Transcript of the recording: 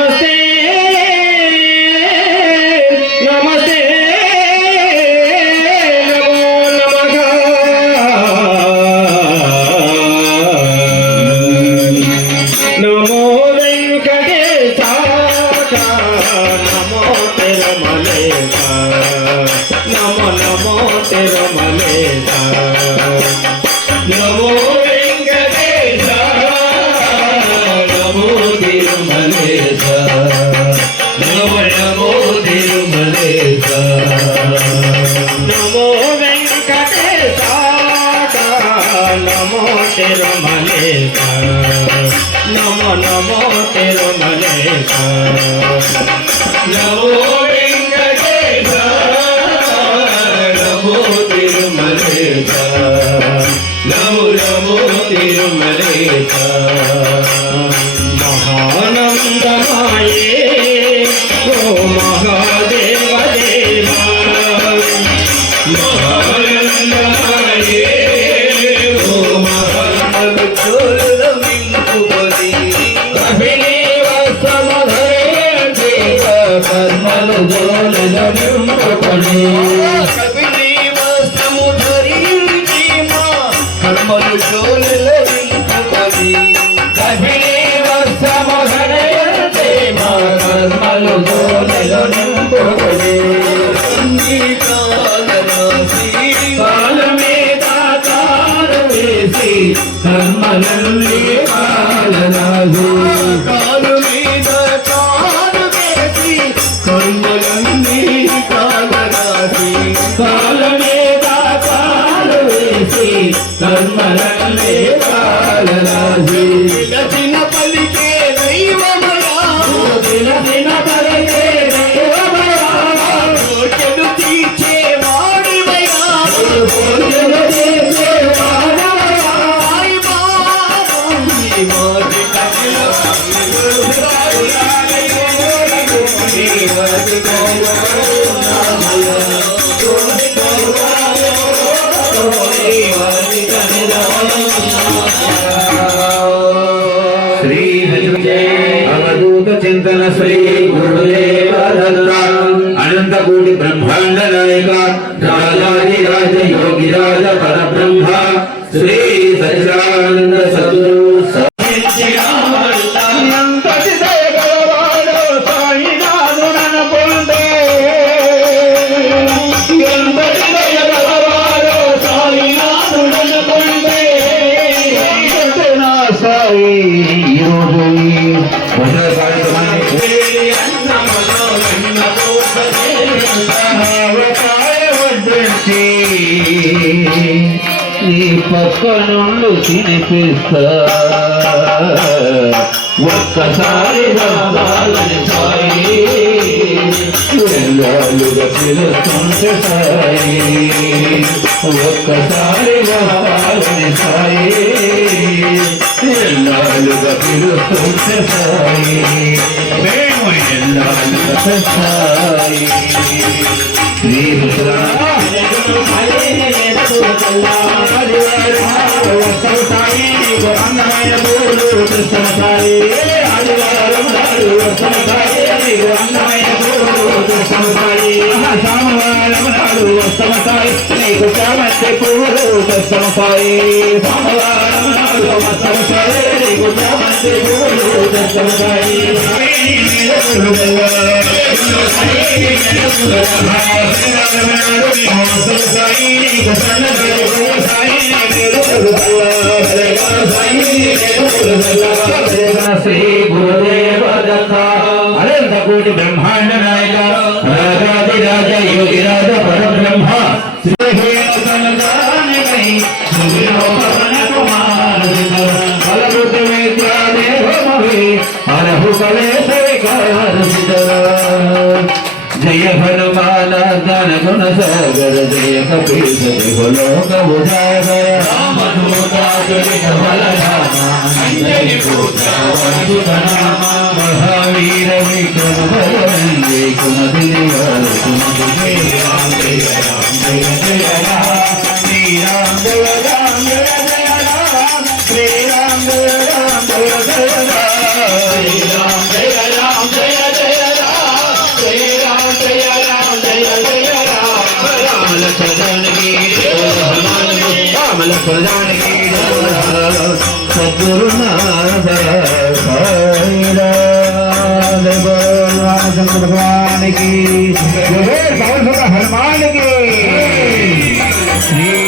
नमस्ते नमस्ते नमो नमः नमो वेंकटेशा नमो तेरा मलेशा नमो नमो तेरा मलेशा नमो वेंकटेशा नमो तिरुमलेशा नमो नमो तिरुमलेशा नमो वेंकटेशा नमो तिरुमलेशा नमो नमो तिरुमलेशा नमो वेंकटेशा नमो तिरुमलेशा नमो नमो तिरुमलेशा महानंदमाये ओ महादेव देवा महानंदमाये ओ महानंदमाये कहिनी वसमधरे देव कर्मल जोल जनिंपणे कहिनी वसमधरे देव कर्मल जोल जनिंपणे कहिनी वसमधरे देव कर्मल जोल जनिंपणे काल में दातार वेसी कर्मलल्ली कालनागु काल में दातार वेसी कर्मलल्ली कालनासी काल में दातार वेसी कर्मलल्ली कालनासी दिन पलिके दैवमया दिन पलिके दैवमया कोटెడు తీర్చే వాడివయ్యా కోటెడు తీర్చే వాడివయ్యా సాయి బాబా నీ మాటి కదిలో श्री अवधूत चिंतन श्री गुरुदेव दत्त अनंत कोटि ब्रह्मांड नायक राजाधिराज योगिराज परब्रह्म श्री सच्चिदानंद सद्गुरु నీ పక్క నుండి తినిపిస్తా ఒక్కసారి రావాలని సాయి వెళ్ళాలుగా పిలుస్తుంటే సాయి ఒక్కసారి రావాలని సాయి వెళ్ళాలుగా పిలుస్తుంటే సాయి మేము వెళ్ళాలుగా సాయి శ్రీ श्री गुरुदेव दत्त अनंत कोटि ब्रह्मांड नायक राजाधिराज योगिराज परब्रह्म श्री जय हनुमान ज्ञान गुण सागर जय कपीश लोक उजागर महावीर विक्रम बलवंदे कुमति निवार कुमति जय राम जय राम जय जय राम श्री राम जय राम जय जय राम श्री राम जय राम जय जय राम श्री राम जय राम सद्गुरुनाथ भगवान की हनुमान की श्री